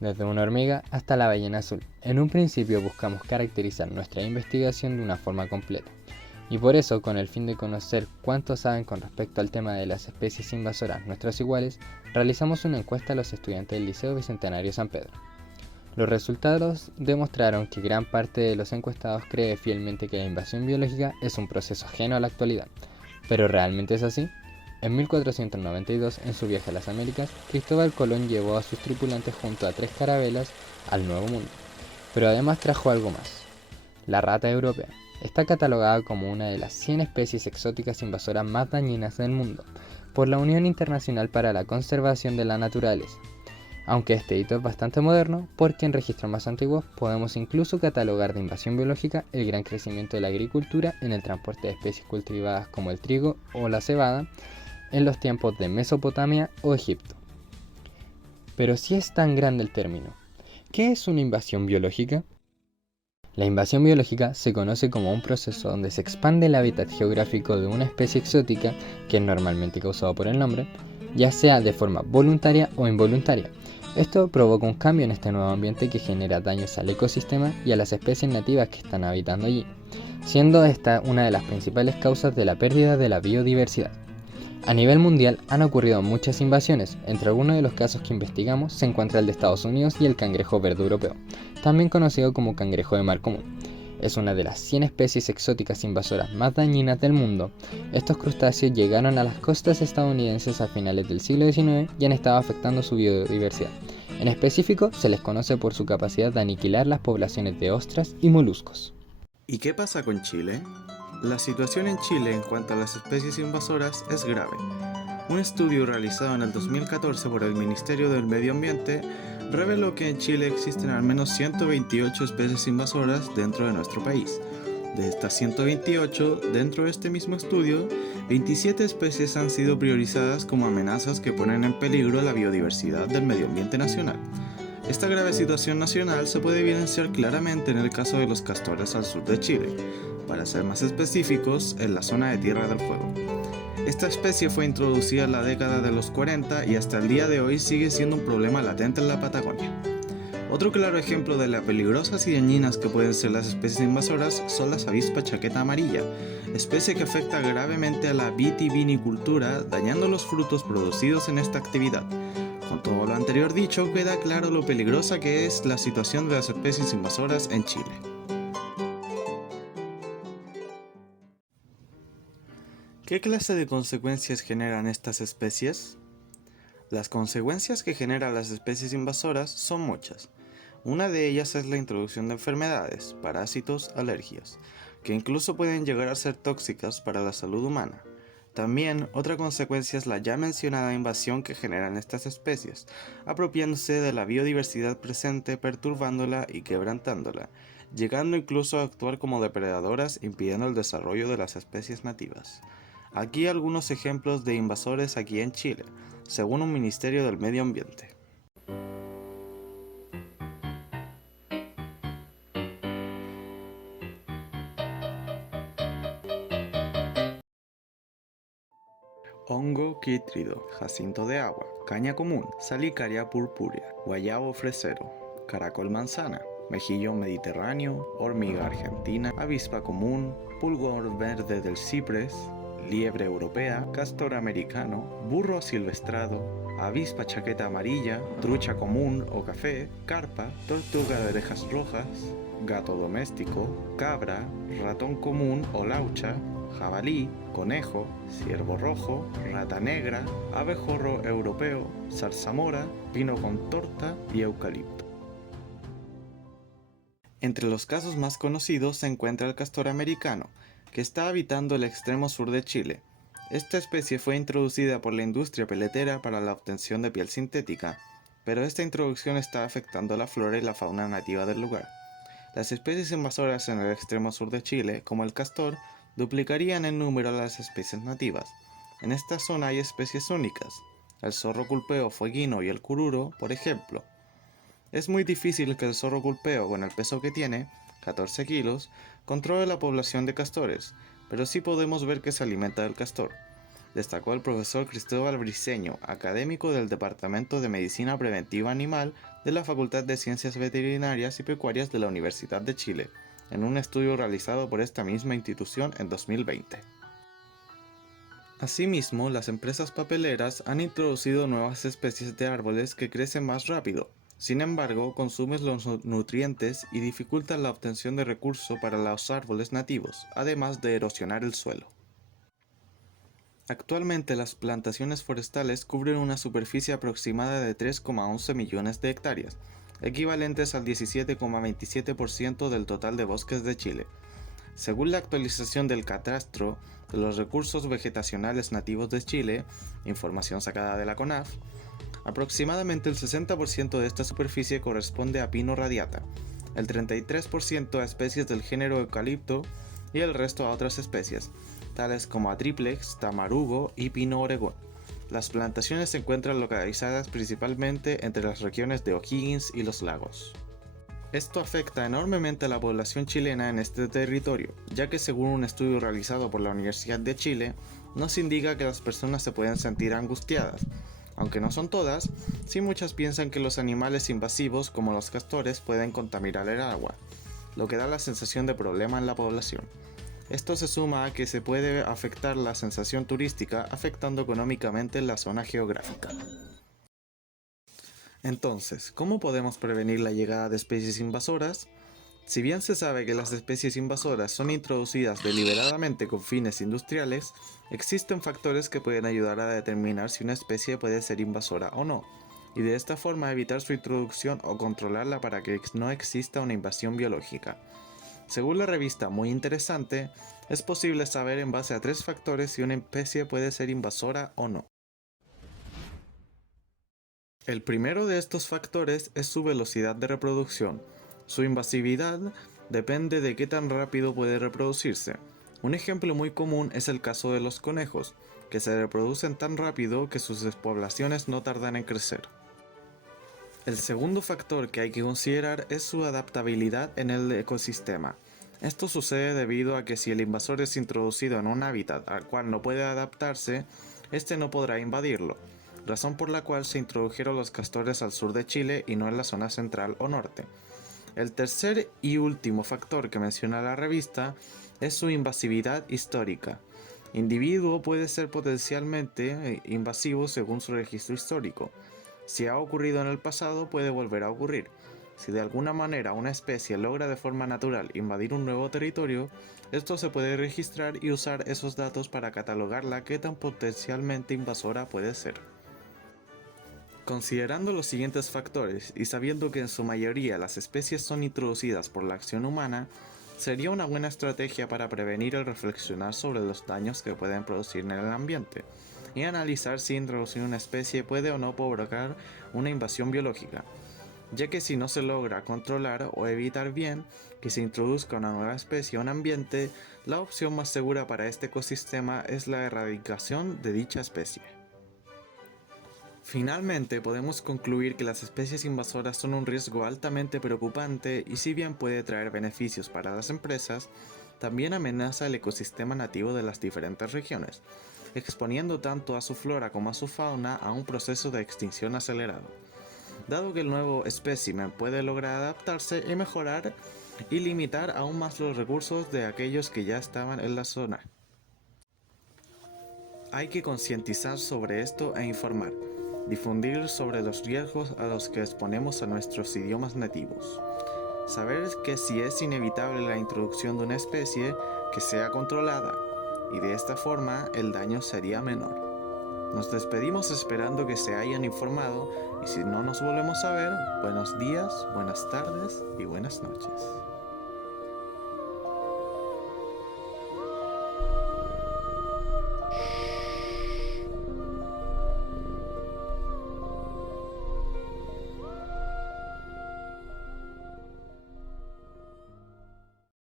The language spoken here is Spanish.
desde una hormiga hasta la ballena azul. En un principio buscamos caracterizar nuestra investigación de una forma completa, y por eso, con el fin de conocer cuánto saben con respecto al tema de las especies invasoras nuestros iguales, realizamos una encuesta a los estudiantes del Liceo Bicentenario San Pedro. Los resultados demostraron que gran parte de los encuestados cree fielmente que la invasión biológica es un proceso ajeno a la actualidad. ¿Pero realmente es así? En 1492, en su viaje a las Américas, Cristóbal Colón llevó a sus tripulantes junto a 3 carabelas al Nuevo Mundo. Pero además trajo algo más: la rata europea. Está catalogada como una de las 100 especies exóticas invasoras más dañinas del mundo por la Unión Internacional para la Conservación de la Naturaleza. Aunque este hito es bastante moderno, porque en registros más antiguos podemos incluso catalogar de invasión biológica el gran crecimiento de la agricultura en el transporte de especies cultivadas como el trigo o la cebada en los tiempos de Mesopotamia o Egipto. Pero si es tan grande el término, ¿qué es una invasión biológica? La invasión biológica se conoce como un proceso donde se expande el hábitat geográfico de una especie exótica, que es normalmente causado por el hombre, ya sea de forma voluntaria o involuntaria. Esto provoca un cambio en este nuevo ambiente que genera daños al ecosistema y a las especies nativas que están habitando allí, siendo esta una de las principales causas de la pérdida de la biodiversidad. A nivel mundial han ocurrido muchas invasiones. Entre algunos de los casos que investigamos se encuentra el de Estados Unidos y el cangrejo verde europeo, también conocido como cangrejo de mar común. Es una de las 100 especies exóticas invasoras más dañinas del mundo. Estos crustáceos llegaron a las costas estadounidenses a finales del siglo XIX y han estado afectando su biodiversidad. En específico, se les conoce por su capacidad de aniquilar las poblaciones de ostras y moluscos. ¿Y qué pasa con Chile? La situación en Chile en cuanto a las especies invasoras es grave. Un estudio realizado en el 2014 por el Ministerio del Medio Ambiente reveló que en Chile existen al menos 128 especies invasoras dentro de nuestro país. De estas 128, dentro de este mismo estudio, 27 especies han sido priorizadas como amenazas que ponen en peligro la biodiversidad del medio ambiente nacional. Esta grave situación nacional se puede evidenciar claramente en el caso de los castores al sur de Chile, para ser más específicos, en la zona de Tierra del Fuego. Esta especie fue introducida en la década de los 40 y hasta el día de hoy sigue siendo un problema latente en la Patagonia. Otro claro ejemplo de las peligrosas y dañinas que pueden ser las especies invasoras son las avispas chaqueta amarilla, especie que afecta gravemente a la vitivinicultura, dañando los frutos producidos en esta actividad. Con todo lo anterior dicho, queda claro lo peligrosa que es la situación de las especies invasoras en Chile. ¿Qué clase de consecuencias generan estas especies? Las consecuencias que generan las especies invasoras son muchas. Una de ellas es la introducción de enfermedades, parásitos, alergias, que incluso pueden llegar a ser tóxicas para la salud humana. También, otra consecuencia es la ya mencionada invasión que generan estas especies, apropiándose de la biodiversidad presente, perturbándola y quebrantándola, llegando incluso a actuar como depredadoras, impidiendo el desarrollo de las especies nativas. Aquí algunos ejemplos de invasores aquí en Chile, según un Ministerio del Medio Ambiente. Hongo quítrido, jacinto de agua, caña común, salicaria purpúrea, guayabo fresero, caracol manzana, mejillón mediterráneo, hormiga argentina, avispa común, pulgón verde del ciprés, liebre europea, castor americano, burro asilvestrado, avispa chaqueta amarilla, trucha común o café, carpa, tortuga de orejas rojas, gato doméstico, cabra, ratón común o laucha, jabalí, conejo, ciervo rojo, rata negra, abejorro europeo, zarzamora, pino con torta y eucalipto. Entre los casos más conocidos se encuentra el castor americano, que está habitando el extremo sur de Chile. Esta especie fue introducida por la industria peletera para la obtención de piel sintética, pero esta introducción está afectando la flora y la fauna nativa del lugar. Las especies invasoras en el extremo sur de Chile, como el castor, duplicarían en número a las especies nativas. En esta zona hay especies únicas, el zorro culpeo fueguino y el cururo, por ejemplo. Es muy difícil que el zorro culpeo, con el peso que tiene, 14 kilos, controle la población de castores, pero sí podemos ver que se alimenta del castor. destacó el profesor Cristóbal Briceño, académico del Departamento de Medicina Preventiva Animal de la Facultad de Ciencias Veterinarias y Pecuarias de la Universidad de Chile, en un estudio realizado por esta misma institución en 2020. Asimismo, las empresas papeleras han introducido nuevas especies de árboles que crecen más rápido. Sin embargo, consumen los nutrientes y dificultan la obtención de recursos para los árboles nativos, además de erosionar el suelo. Actualmente las plantaciones forestales cubren una superficie aproximada de 3,11 millones de hectáreas, equivalentes al 17,27% del total de bosques de Chile. Según la actualización del Catastro de los Recursos Vegetacionales Nativos de Chile, información sacada de la CONAF, aproximadamente el 60% de esta superficie corresponde a pino radiata, el 33% a especies del género eucalipto y el resto a otras especies, tales como a triplex, tamarugo y pino oregón. Las plantaciones se encuentran localizadas principalmente entre las regiones de O'Higgins y los lagos. Esto afecta enormemente a la población chilena en este territorio, ya que según un estudio realizado por la Universidad de Chile, nos indica que las personas se pueden sentir angustiadas. Aunque no son todas, sí muchas piensan que los animales invasivos como los castores pueden contaminar el agua, lo que da la sensación de problema en la población. Esto se suma a que se puede afectar la sensación turística, afectando económicamente la zona geográfica. Entonces, ¿cómo podemos prevenir la llegada de especies invasoras? Si bien se sabe que las especies invasoras son introducidas deliberadamente con fines industriales, existen factores que pueden ayudar a determinar si una especie puede ser invasora o no, y de esta forma evitar su introducción o controlarla para que no exista una invasión biológica. Según la revista Muy Interesante, es posible saber en base a 3 factores si una especie puede ser invasora o no. El primero de estos factores es su velocidad de reproducción. Su invasividad depende de qué tan rápido puede reproducirse. Un ejemplo muy común es el caso de los conejos, que se reproducen tan rápido que sus poblaciones no tardan en crecer. El segundo factor que hay que considerar es su adaptabilidad en el ecosistema. Esto sucede debido a que si el invasor es introducido en un hábitat al cual no puede adaptarse, este no podrá invadirlo, razón por la cual se introdujeron los castores al sur de Chile y no en la zona central o norte. El tercer y último factor que menciona la revista es su invasividad histórica. Individuo puede ser potencialmente invasivo según su registro histórico. Si ha ocurrido en el pasado, puede volver a ocurrir. Si de alguna manera una especie logra de forma natural invadir un nuevo territorio, esto se puede registrar y usar esos datos para catalogarla qué tan potencialmente invasora puede ser. Considerando los siguientes factores y sabiendo que en su mayoría las especies son introducidas por la acción humana, sería una buena estrategia para prevenir el reflexionar sobre los daños que pueden producir en el ambiente y analizar si introducir una especie puede o no provocar una invasión biológica, ya que si no se logra controlar o evitar bien que se introduzca una nueva especie a un ambiente, la opción más segura para este ecosistema es la erradicación de dicha especie. Finalmente, podemos concluir que las especies invasoras son un riesgo altamente preocupante y si bien puede traer beneficios para las empresas, también amenaza el ecosistema nativo de las diferentes regiones, exponiendo tanto a su flora como a su fauna a un proceso de extinción acelerado. Dado que el nuevo espécimen puede lograr adaptarse y mejorar y limitar aún más los recursos de aquellos que ya estaban en la zona. Hay que concientizar sobre esto e informar, difundir sobre los riesgos a los que exponemos a nuestros idiomas nativos. Saber que si es inevitable la introducción de una especie, que sea controlada, y de esta forma el daño sería menor. Nos despedimos esperando que se hayan informado y si no nos volvemos a ver, buenos días, buenas tardes y buenas noches.